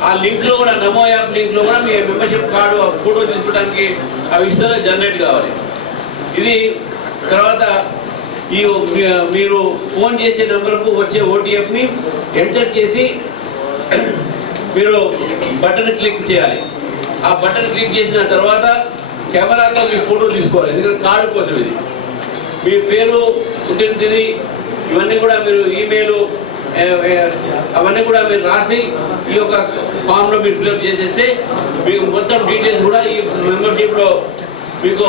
ఆ లింక్లో కూడా నమో యాప్ లింక్లో కూడా మీ మెంబర్షిప్ కార్డు ఫోటో తీసుకోవడానికి అవి ఇస్తే జనరేట్ కావాలి. ఇది తర్వాత ఈ మీరు ఫోన్ చేసే నెంబర్కు వచ్చే OTPని ఎంటర్ చేసి మీరు బటన్ క్లిక్ చేయాలి. ఆ బటన్ క్లిక్ చేసిన తర్వాత కెమెరాలో మీ ఫోటో తీసుకోవాలి. ఎందుకంటే కార్డు కోసం ఇది. మీ పేరు, పుట్టిన తేదీ ఇవన్నీ కూడా మీరు ఈమెయిల్ అవన్నీ కూడా మీరు రాసి ఈ యొక్క ఫామ్లో మీరు ఫిల్అప్ చేసేస్తే మీకు మొత్తం డీటెయిల్స్ కూడా ఈ మెంబర్షిప్లో మీకు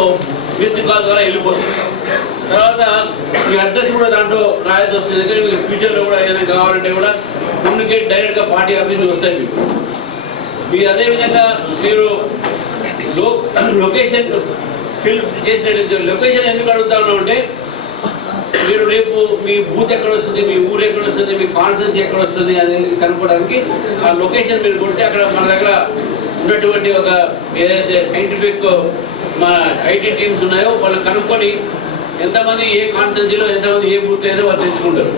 మిస్డ్ కాల్ ద్వారా వెళ్ళిపోతుంది. తర్వాత మీ అడ్రస్ కూడా దాంట్లో రాయాల్సి వస్తుంది. ఎందుకంటే మీకు ఫ్యూచర్లో కూడా ఏదైనా కావాలంటే కూడా కమ్యూనికేట్ డైరెక్ట్గా పార్టీ ఆఫీస్ నుంచి వస్తాయి మీకు. మీరు అదేవిధంగా మీరు లొకేషన్ ఫిల్ చేసినట్టు లొకేషన్ ఎందుకు అడుగుతా ఉన్నాం అంటే మీరు రేపు మీ బూత్ ఎక్కడ వస్తుంది, మీ ఊరు ఎక్కడ వస్తుంది, మీ కాన్ఫరెన్స్ ఎక్కడ వస్తుంది అనేది కనుక్కోవడానికి ఆ లొకేషన్ మీరు కొడితే అక్కడ మన దగ్గర ఉన్నటువంటి ఒక ఏదైతే సైంటిఫిక్ మన IT టీమ్స్ ఉన్నాయో వాళ్ళు కనుక్కొని ఎంతమంది ఏ కాన్ఫరెన్స్లో ఎంతమంది ఏ బూత్ ఏదో వాళ్ళు తెచ్చుకుంటారు.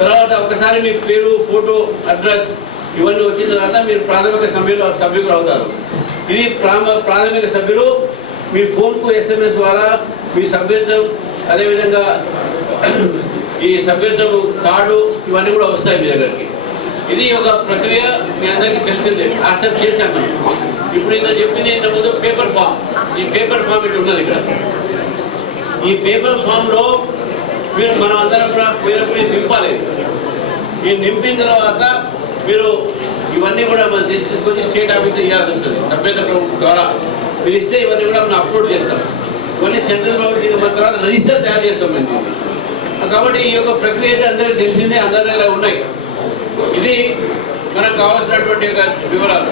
తర్వాత ఒకసారి మీ పేరు, ఫోటో, అడ్రస్ ఇవన్నీ వచ్చిన తర్వాత మీరు ప్రాథమిక సభ్యులు అవుతారు. ఇది ప్రాథమిక సభ్యులు మీ ఫోన్కు SMS ద్వారా మీ సభ్యత్వం, అదేవిధంగా ఈ సభ్యత్వం కార్డు ఇవన్నీ కూడా వస్తాయి మీ దగ్గరికి. ఇది ఒక ప్రక్రియ మీ అందరికీ తెలిసిందే, యాక్సెప్ట్ చేశాం మనం. ఇప్పుడు ఇంత చెప్పింది ఇంతకుముందు పేపర్ ఫామ్. ఈ పేపర్ ఫామ్ ఇటు ఉన్నది ఇక్కడ. ఈ పేపర్ ఫామ్లో మీరు మనం అందరం కూడా పోయినప్పుడు నింపాలి. ఈ నింపిన తర్వాత మీరు ఇవన్నీ కూడా మనం తీసుకొచ్చి స్టేట్ ఆఫీస్లో ఇవ్వాల్సి వస్తుంది. సభ్యత్వం ద్వారా మీరు ఇస్తే ఇవన్నీ కూడా మనం అప్లోడ్ చేస్తాం. ఇవన్నీ సెంట్రల్ గవర్నమెంట్ మన తర్వాత రిజిస్టర్ తయారు చేస్తాం మేము. కాబట్టి ఈ యొక్క ప్రక్రియ అయితే అందరికీ తెలిసిందే, అందరి దగ్గర ఉన్నాయి. ఇది మనకు కావాల్సినటువంటి ఒక వివరాలు.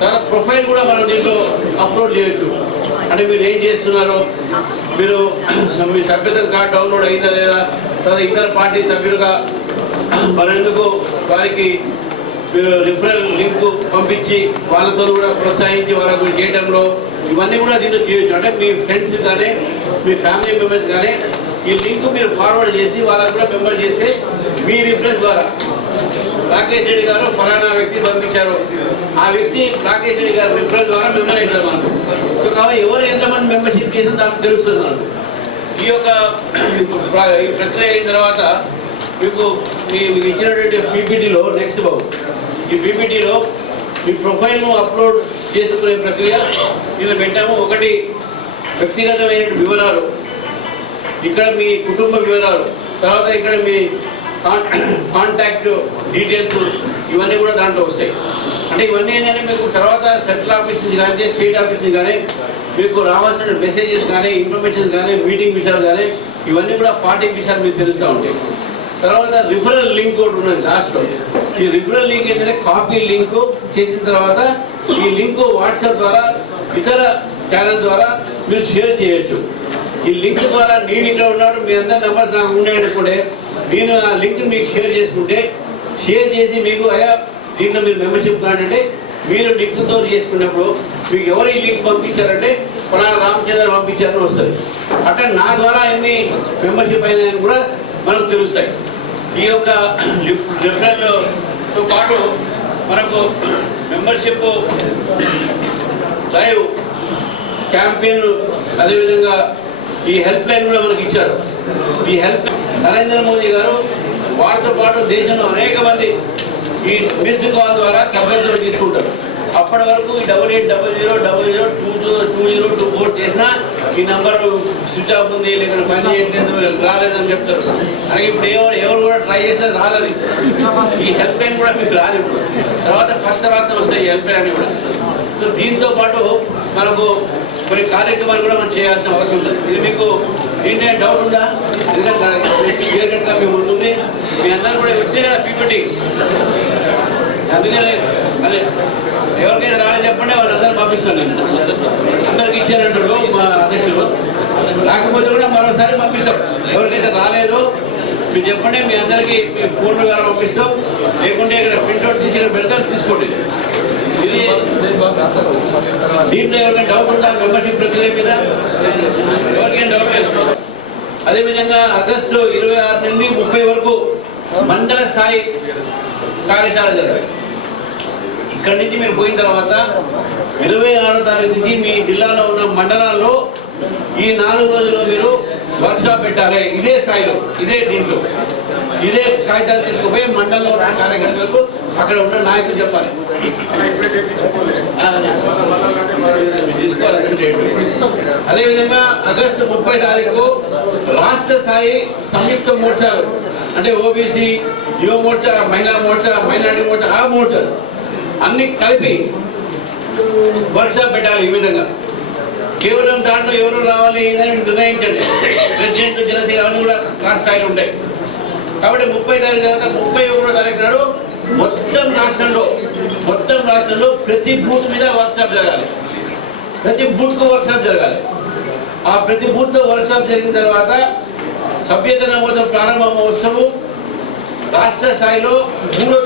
తర్వాత ప్రొఫైల్ కూడా మనం దీంట్లో అప్లోడ్ చేయొచ్చు. అంటే మీరు ఏం చేస్తున్నారో, మీరు మీ సభ్యత్వం కార్డు డౌన్లోడ్ అయిందా లేదా, తర్వాత ఇతర పార్టీ సభ్యులుగా మరెందుకు వారికి మీరు రిఫరల్ లింక్ పంపించి వాళ్ళతో కూడా ప్రోత్సహించి వాళ్ళకు చేయడంలో ఇవన్నీ కూడా దీంట్లో చేయొచ్చు. అంటే మీ ఫ్రెండ్స్ కానీ మీ ఫ్యామిలీ మెంబర్స్ కానీ ఈ లింక్ మీరు ఫార్వర్డ్ చేసి వాళ్ళకు కూడా మెంబర్ చేస్తే మీ రిఫరెన్స్ ద్వారా రాకేష్ రెడ్డి గారు ఫలానా వ్యక్తి పంపించారు, ఆ వ్యక్తి రాకేష్ రెడ్డి గారు రిఫరెన్స్ ద్వారా మెంబర్ అవుతారు మనకు. కాబట్టి ఎవరు ఎంతమంది మెంబర్షిప్ చేసి దానికి తెలుస్తుంది మనకు. ఈ యొక్క ఈ ప్రక్రియ అయిన తర్వాత మీకు మీకు ఇచ్చినటువంటి PPTలో నెక్స్ట్ బాబు ఈ PPTలో మీ ప్రొఫైల్ను అప్లోడ్ చేసుకునే ప్రక్రియ దీనిలో పెట్టాము. ఒకటి వ్యక్తిగతమైన వివరాలు, ఇక్కడ మీ కుటుంబ వివరాలు, తర్వాత ఇక్కడ మీ కాంటాక్ట్ డీటెయిల్స్ ఇవన్నీ కూడా దాంట్లో వస్తాయి. అంటే ఇవన్నీ ఏంటంటే మీకు తర్వాత సెంట్రల్ ఆఫీస్ నుంచి కానీ స్టేట్ ఆఫీస్ నుంచి కానీ మీకు రావాల్సిన మెసేజెస్ కానీ ఇన్ఫర్మేషన్ కానీ మీటింగ్ విషయాలు కానీ ఇవన్నీ కూడా పార్టీ విషయాలు మీకు తెలుస్తూ ఉంటాయి. తర్వాత రిఫరల్ లింక్ ఒకటి ఉన్నది లాస్ట్లో. ఈ రిఫరల్ లింక్ ఏంటంటే కాపీ లింక్ చేసిన తర్వాత ఈ లింక్ వాట్సాప్ ద్వారా ఇతర ఛానల్ ద్వారా మీరు షేర్ చేయొచ్చు. ఈ లింక్ ద్వారా నేను ఇక్కడ ఉన్నాడు, మీ అందరి నెంబర్స్ నాకు ఉన్నాయనుకుంటే నేను ఆ లింక్ మీకు షేర్ చేసుకుంటే షేర్ చేసి మీకు అయ్యా దీంట్లో మీరు మెంబర్షిప్ కాదంటే మీరు లింక్తో చేసుకున్నప్పుడు మీకు ఎవరు ఈ లింక్ పంపించారంటే పలానా రామచంద్ర పంపించారని వస్తుంది. అట్లా నా ద్వారా ఎన్ని మెంబర్షిప్ అయినాయని కూడా మనకు తెలుస్తాయి. ఈ యొక్క రిఫరల్తో పాటు మనకు మెంబర్షిప్ డ్రైవ్ క్యాంపెయిన్, అదేవిధంగా ఈ హెల్ప్ లైన్ కూడా మనకి ఇచ్చారు. ఈ హెల్ప్ నరేంద్ర మోదీ గారు వారితో పాటు దేశంలో అనేక మంది ఈ మిస్డ్ కాల్ ద్వారా సభ్యత్వం తీసుకుంటారు. అప్పటి వరకు ఈ 8800002024 చేసినా ఈ నెంబర్ స్విచ్ ఆఫ్ ఉంది, లేకపోతే పని చేయట్లేదు, రాలేదని చెప్తారు. అలాగే ఇప్పుడు ఎవరు కూడా ట్రై చేస్తే రాలేదు. ఈ హెల్ప్ లైన్ కూడా మీకు రాదు. తర్వాత తర్వాత వస్తాయి ఈ హెల్ప్ లైన్ అని కూడా. సో దీంతో పాటు మనకు కొన్ని కార్యక్రమాలు కూడా మనం చేయాల్సిన అవసరం ఉంది. ఇది మీకు దీంట్లో డౌట్ ఉందా? ఎందుకంటే మీ ముందుంది, మీ అందరూ కూడా వచ్చే కదా PPT. అందుకని మరి ఎవరికైనా రాలేదు చెప్పండి, వాళ్ళందరూ పంపిస్తాను. నేను అందరికి ఇచ్చారంటారు మా అధ్యక్షులు. రాకపోతే కూడా మరోసారి పంపిస్తాం. ఎవరికైతే రాలేదో మీరు చెప్పండి, మీ అందరికీ మీ ఫోన్లు ద్వారా పంపిస్తాం, లేకుంటే ఇక్కడ ప్రింట్అవుట్ తీసి ఇక్కడ పెడతాం, తీసుకోండి. ఇది దీంట్లో ఎవరికైనా డౌట్ ఉందా మెంబర్షిప్ ప్రక్రియ మీద? ఎవరికైనా డౌట్ లేదు. అదేవిధంగా ఆగస్టు 26 నుండి 30 వరకు మండల స్థాయి కార్యశాల జరగాలి. ఇక్కడి నుంచి మీరు పోయిన తర్వాత 26వ తారీఖు నుంచి మీ జిల్లాలో ఉన్న మండలాల్లో ఈ 4 రోజుల్లో మీరు వర్క్షాప్ పెట్టాలి. ఇదే స్థాయిలో, ఇదే దీంట్లో, ఇదే కాగితాలు తీసుకుపోయి మండలంలో ఉన్న కార్యకర్తలకు అక్కడ ఉన్న నాయకులు చెప్పాలి. అదేవిధంగా ఆగస్టు 30 తారీఖు రాష్ట్ర స్థాయి సంయుక్త మోర్చాలు, అంటే ఓబీసీ, యువ మోర్చా, మహిళా మోర్చా, మైనారిటీ మోర్చా, ఆ మోర్చాలు అన్ని కలిపి వర్క్షాప్ పెట్టాలి. ఈ విధంగా కేవలం దాంట్లో ఎవరు రావాలి ఏదని నిర్ణయించండి. ప్రెసిడెంట్, జనసేన అవన్నీ కూడా రాష్ట్ర స్థాయిలో ఉంటాయి. కాబట్టి 30 తారీఖు తర్వాత 31వ తారీఖు నాడు మొత్తం రాష్ట్రంలో ప్రతి బూత్ మీద వర్క్షాప్ జరగాలి. ప్రతి బూత్కు వర్క్షాప్ జరగాలి. ఆ ప్రతి బూత్లో వర్క్షాప్ జరిగిన తర్వాత సభ్యత నమోదు ప్రారంభ మహోత్సవం రాష్ట్ర స్థాయిలో 3వ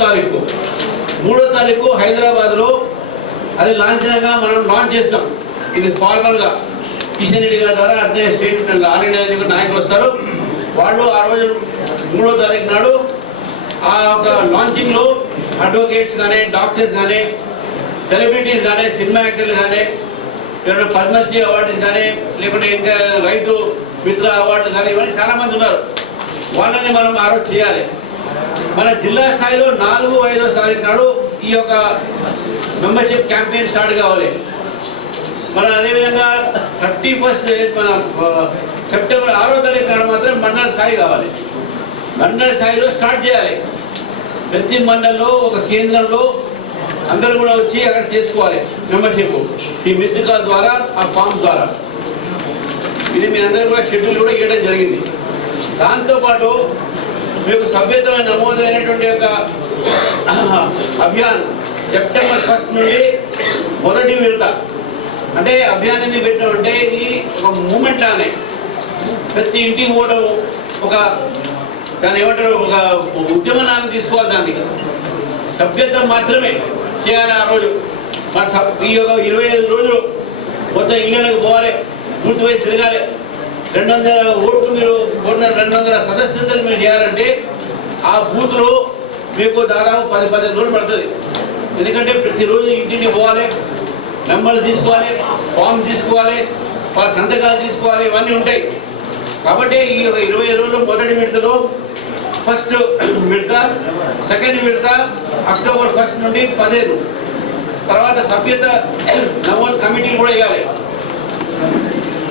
తారీఖు హైదరాబాద్లో అది లాంఛనంగా మనం లాంచ్ చేస్తాం. ఇది ఫార్మల్గా కిషన్ రెడ్డి గారి ద్వారా అదే స్టేట్ ఆల్ ఇండియా నాయకులు వస్తారు. వాళ్ళు ఆ రోజు 3వ తారీఖు నాడు ఆ ఒక లాంచింగ్లో అడ్వకేట్స్ కానీ, డాక్టర్స్ కానీ, సెలబ్రిటీస్ కానీ, సినిమా యాక్టర్లు కానీ, ఎవరైనా పద్మశ్రీ అవార్డ్స్ కానీ, లేకుంటే ఇంకా రైతు మిత్ర అవార్డులు కానీ, ఇవన్నీ చాలామంది ఉన్నారు. వాళ్ళని మనం ఆ రోజు చేయాలి. మన జిల్లా స్థాయిలో 4, 5వ తారీఖు నాడు ఈ యొక్క మెంబర్షిప్ క్యాంపెయిన్ స్టార్ట్ కావాలి. మన అదేవిధంగా 31st మన సెప్టెంబర్ 6వ తారీఖు నాడు మాత్రం మండల స్థాయి కావాలి. మండల స్థాయిలో స్టార్ట్ చేయాలి. ప్రతి మండలంలో ఒక కేంద్రంలో అందరూ కూడా వచ్చి అక్కడ చేసుకోవాలి మెంబర్షిప్. ఈ మిస్డ్ కాల్ ద్వారా, ఆ ఫామ్ ద్వారా. ఇది మీ అందరూ కూడా షెడ్యూల్ కూడా ఇవ్వడం జరిగింది. దాంతోపాటు మీకు సభ్యత్వం నమోదైనటువంటి యొక్క అభియాన్ సెప్టెంబర్ 1 నుండి మొదటి విడత, అంటే అభియాన్ ఎందుకు పెట్టామంటే ఇది ఒక మూమెంట్ లానే ప్రతి ఇంటికి పోవడం, ఒక దాన్ని ఏమంటారు, ఒక ఉద్యమంలాగా తీసుకోవాలి. దాన్ని సభ్యత్వం మాత్రమే చేయాలి. ఆ రోజు మన ఈ యొక్క 25 రోజులు మొత్తం ఇళ్ళకి పోవాలి, పూర్తిపోయి తిరగాలి. 200 ఓట్లు మీరు 200 సదస్యతలు మీరు చేయాలంటే ఆ బూత్లో మీకు దాదాపు 10-15 రోజులు పడుతుంది. ఎందుకంటే ప్రతిరోజు ఇంటింటికి పోవాలి, నెంబర్లు తీసుకోవాలి, ఫామ్ తీసుకోవాలి, వాళ్ళ సంతకాలు తీసుకోవాలి, ఇవన్నీ ఉంటాయి. కాబట్టి ఈ 20 రోజులు మొదటి విడతలో ఫస్ట్ విడత, సెకండ్ విడత అక్టోబర్ 1 నుండి 15. తర్వాత సభ్యత నమోదు కమిటీలు కూడా వేయాలి.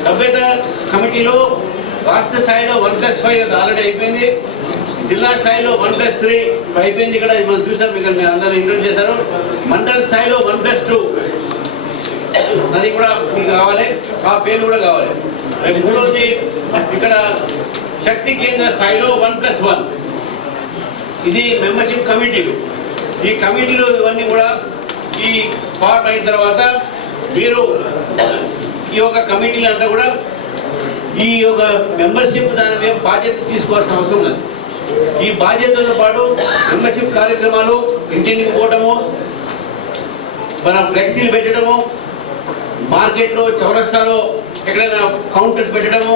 సభ్యత కమిటీలో రాష్ట్ర స్థాయిలో 1+5 ఆల్రెడీ అయిపోయింది. జిల్లా స్థాయిలో 1+3 అయిపోయింది. ఇక్కడ మనం చూసాం, మీకు అందరూ ఇంట్రొడ్యూస్ చేశారు. మండల స్థాయిలో 1+2 అది కూడా మీకు కావాలి. ఆ పేర్లు కూడా కావాలి. మూడవది ఇక్కడ శక్తి కేంద్ర స్థాయిలో 1+1. ఇది మెంబర్షిప్ కమిటీలు. ఈ కమిటీలు ఇవన్నీ కూడా ఈ ఫార్మ్ అయిన తర్వాత మీరు ఈ యొక్క కమిటీలు అంతా కూడా ఈ యొక్క మెంబర్షిప్ దాని మీద బాధ్యత తీసుకోవాల్సిన అవసరం ఉంది. ఈ బాధ్యతలతో పాటు మెంబర్షిప్ కార్యక్రమాలు, ఇంటింటికి పోవటము, మన ఫ్లెక్సీలు పెట్టడము, మార్కెట్లో చౌరస్తాలో ఎక్కడైనా కౌంటర్స్ పెట్టడము,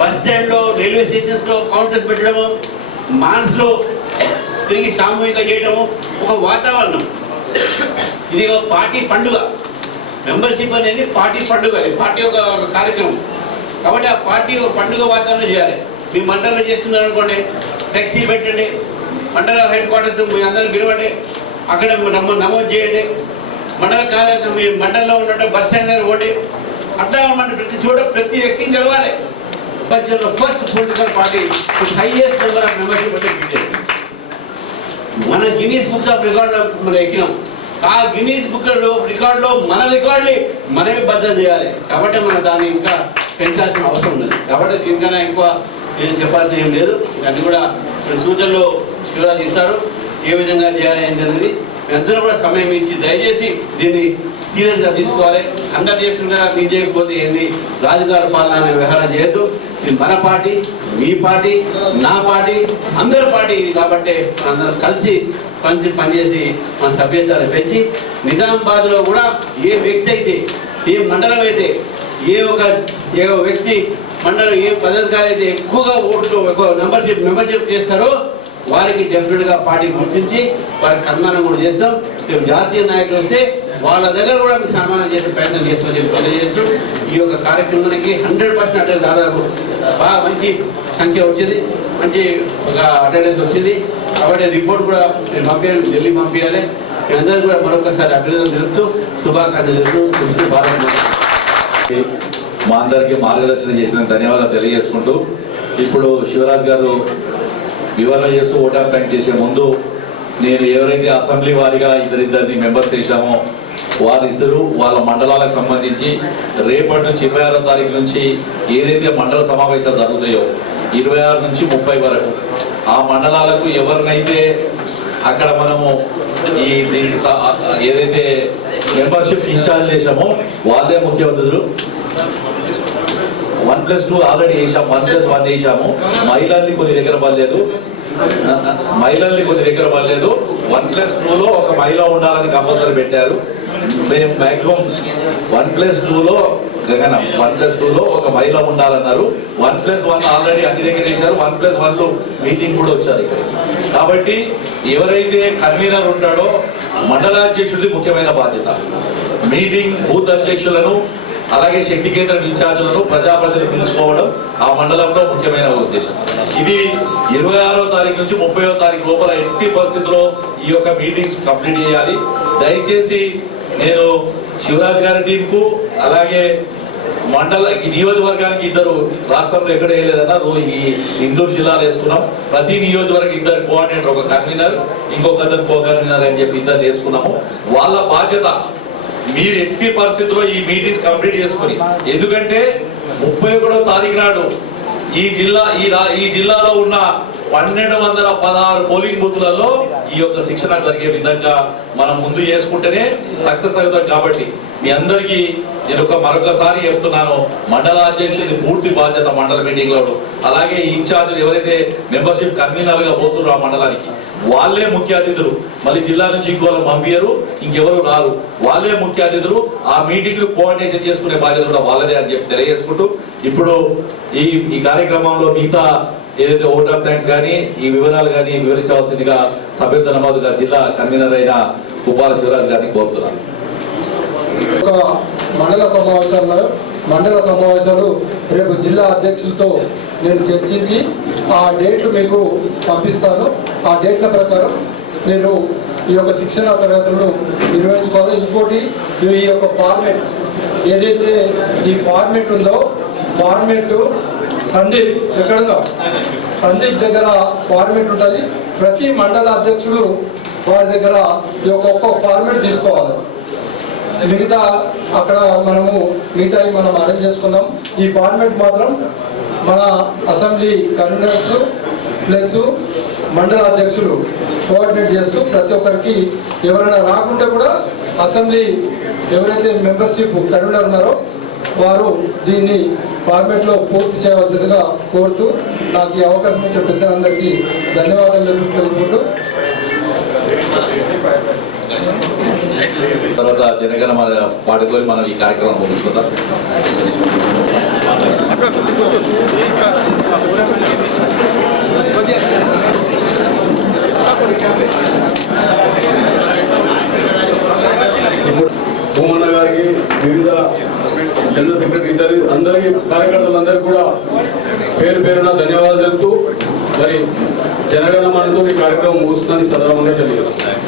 బస్ స్టాండ్లో, రైల్వే స్టేషన్స్లో కౌంటర్స్ పెట్టడము, మాన్స్లో తిరిగి సామూహిక చేయటము, ఒక వాతావరణం. ఇది ఒక పార్టీ పండుగ. మెంబర్షిప్ అనేది పార్టీ పండుగ, ఇది పార్టీ ఒక కార్యక్రమం. కాబట్టి ఆ పార్టీ ఒక పండుగ వాతావరణం చేయాలి. మీ మండలంలో చేస్తున్నారు అనుకోండి, ఫ్లెక్సీలు పెట్టండి, మండల హెడ్ క్వార్టర్స్ మీ అందరూ పిలవండి, అక్కడ నమోదు చేయండి. మండల కార్యక్రమం మీ మండలంలో ఉన్నట్టు బస్ స్టాండ్ దగ్గర పోండి. అట్లా మన ప్రతి వ్యక్తిని తెలవాలి. But first political party highest number of membership అంటే బీజేపీ. మన గిన్నీస్ బుక్స్ ఆఫ్ రికార్డు మనం ఎక్కినాం. ఆ గిన్నీస్ బుక్ రికార్డులో మన రికార్డుని మనమే బద్దలు చేయాలి. కాబట్టి మనం దాన్ని ఇంకా పెంచాల్సిన అవసరం ఉన్నది. కాబట్టి దీనికన్నా ఎక్కువ నేను చెప్పాల్సిన ఏం లేదు. దాన్ని కూడా సూచనలు శివరాజ్ ఇస్తారు, ఏ విధంగా చేయాలి అనేది అందరూ కూడా సమయం ఇచ్చి దయచేసి దీన్ని సీరియస్గా తీసుకోవాలి. అందరు చేస్తున్నా మీరు చేయకపోతే ఏంది, రాజుగారి పాలన అనే వ్యవహారం చేయొద్దు. ఇది మన పార్టీ, మీ పార్టీ, నా పార్టీ, అందరి పార్టీ ఇది. కాబట్టి అందరం కలిసి పనిచేసి మన సభ్యతను పెంచి నిజామాబాద్లో కూడా ఏ వ్యక్తి అయితే, ఏ మండలం అయితే, ఏ ఒక వ్యక్తి మండలం ఏ పదాధికారి అయితే ఎక్కువగా ఓట్లు ఎక్కువ మెంబర్షిప్ చేస్తారో వారికి డెఫినెట్గా పార్టీ గుర్తించి వారికి సన్మానం కూడా చేస్తాం. రేపు జాతీయ నాయకులు వస్తే వాళ్ళ దగ్గర కూడా మీకు సన్మానం చేసే ప్రయత్నం చేస్తూ ఈ యొక్క కార్యక్రమానికి 100% అటెండెన్స్ దాదాపు బాగా మంచి సంఖ్య వచ్చింది, మంచి ఒక అటెండెన్స్ వచ్చింది. కాబట్టి రిపోర్ట్ కూడా నేను పంపించాలి, ఢిల్లీ పంపించాలి. మీ అందరూ కూడా మరొకసారి అభినందనలు తెలుపుతూ శుభాకాంక్షలు తెలుపుతూ భారత్ మా అందరికీ మార్గదర్శనం చేసిన ధన్యవాదాలు తెలియజేసుకుంటూ ఇప్పుడు శివరాజ్ గారు వివరణ చేస్తూ ఓట్ ఆఫ్ థ్యాంక్స్ చేసే ముందు నేను ఎవరైతే అసెంబ్లీ వారిగా ఇద్దరిద్దరిని మెంబర్స్ చేశామో వారిద్దరూ వాళ్ళ మండలాలకు సంబంధించి రేపటి నుంచి 26వ తారీఖు నుంచి ఏదైతే మండల సమావేశాలు జరుగుతాయో 26 నుంచి 30 వరకు ఆ మండలాలకు ఎవరినైతే అక్కడ మనము ఈ దీనికి ఏదైతే మెంబర్షిప్ ఇన్ఛార్జ్ చేశామో వాళ్ళే ముఖ్య అతిథులు. 1+2 ఆల్రెడీ వేసాము, 1+1 వేసాము. మహిళల్ని కొన్ని దగ్గర పడలేదు, 1+2లో ఒక మహిళ ఉండాలని కంపల్సరీ పెట్టారు. మేము మ్యాక్సిమం 1+2లో గగనం 1+2లో ఒక మహిళ ఉండాలన్నారు. 1+1 ఆల్రెడీ అన్ని దగ్గర వేశారు. 1+1లో మీటింగ్ కూడా వచ్చారు. కాబట్టి ఎవరైతే కన్వీనర్ ఉంటాడో మండలాధ్యక్షుడిది ముఖ్యమైన బాధ్యత. మీటింగ్ బూత్ అధ్యక్షులను అలాగే శక్తి కేంద్రం ఇన్ఛార్జీలను ప్రజాప్రతినిధులు పిలుచుకోవడం ఆ మండలంలో ముఖ్యమైన ఉద్దేశం. ఇది 26వ తారీఖు నుంచి 30వ తారీఖు లోపల ఎట్టి పరిస్థితుల్లో ఈ యొక్క మీటింగ్స్ కంప్లీట్ చేయాలి. దయచేసి నేను శివరాజ్ గారి టీంకు అలాగే మండల నియోజకవర్గానికి ఇద్దరు రాష్ట్రంలో ఎక్కడ వేయలేదన్నా ఈ ఇందూరు జిల్లాలో వేసుకున్నాం. ప్రతి నియోజకవర్గం ఇద్దరు కోఆర్డినేటర్, ఒక కన్వీనర్ ఇంకొక కో కన్వీనర్ అని చెప్పి ఇద్దరు వేసుకున్నాము. వాళ్ళ బాధ్యత మీరు ఎట్టి పరిస్థితుల్లో ఈ మీటింగ్స్ కంప్లీట్ చేసుకుని, ఎందుకంటే 31వ తారీఖు నాడు ఈ జిల్లాలో ఉన్న 1216 పోలింగ్ బూత్లలో ఈ యొక్క శిక్షణ జరిగే విధంగా మనం ముందు చేసుకుంటేనే సక్సెస్ అవుతాం. కాబట్టి మీ అందరికీ నేను మరొకసారి చెప్తున్నాను, మండలాధ్యక్షుడి పూర్తి బాధ్యత మండల మీటింగ్ లో. అలాగే ఇన్ఛార్జీలు ఎవరైతే మెంబర్షిప్ కన్వీనర్ గా పోతున్నారో ఆ మండలానికి వాళ్ళే ముఖ్య అతిథులు. మళ్ళీ జిల్లా నుంచి ఇంకోళ్ళు పంపించరు, ఇంకెవరు రారు. వాళ్ళే ముఖ్య అతిథులు. ఆ మీటింగ్ కోఆర్డినేషన్ చేసుకునే బాధ్యత కూడా వాళ్ళదే అని చెప్పి తెలియజేసుకుంటూ ఇప్పుడు ఈ కార్యక్రమంలో మిగతా ఏదైతే ఓట్ ఆఫ్ థ్యాంక్స్ కానీ ఈ వివరాలు కానీ వివరించవలసిందిగా సభ్యత్వ నమోదుగా జిల్లా కన్వీనర్ అయిన ఉపాల శివరాజ్ గారిని కోరుతున్నాను. ఒక మండల సమావేశాలు రేపు జిల్లా అధ్యక్షులతో నేను చర్చించి ఆ డేట్లు మీకు పంపిస్తాను. ఆ డేట్ల ప్రకారం నేను ఈ యొక్క శిక్షణ తరగతులను నిర్వహించుకోవాలి. ఇంకోటి ఈ యొక్క ఫార్మేట్ ఏదైతే ఈ ఫార్మేట్ ఉందో, ఫార్మేట్ సందీప్ ఎక్కడుందో సందీప్ దగ్గర ఫార్మేట్ ఉంటుంది. ప్రతి మండల అధ్యక్షుడు వారి దగ్గర ఈ యొక్క ఒక్కొక్క ఫార్మేట్ తీసుకోవాలి. మిగతా అక్కడ మిగతావి మనం అరేంజ్ చేసుకుందాం. ఈ ఫార్మేట్ మాత్రం మన అసెంబ్లీ కన్వీనర్స్ ప్లస్ మండల అధ్యక్షులు కోఆర్డినేట్ చేస్తూ ప్రతి ఒక్కరికి ఎవరైనా రాకుంటే కూడా అసెంబ్లీ ఎవరైతే మెంబర్షిప్ కన్వీనర్ ఉన్నారో వారు దీన్ని ఫార్మేట్లో పూర్తి చేయవలసిందిగా కోరుతూ నాకు ఈ అవకాశం ఇచ్చే పెద్దలందరికీ ధన్యవాదాలు తెలుపుకుంటూ తర్వాత జనగణమన పాడుకొని మనం ఈ కార్యక్రమం ముగించుకుందాం. భూమన్న గారికి, వివిధ జనరల్ సెక్రటరీ అందరికీ కార్యకర్తలందరికీ కూడా పేరు పేరున ధన్యవాదాలు తెలుపుతూ మరి జనగణమనతో ఈ కార్యక్రమం ముగుస్తుందని సందర్భంగా తెలియజేస్తున్నాను.